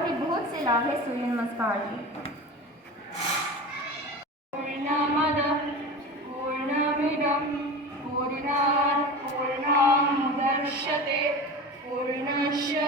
और भी बहुत से लाभ है सूर्य नमस्कार के। पूर्णमदः पूर्णमिदं पूर्णात् पूर्णमुदच्यते पूर्णस्य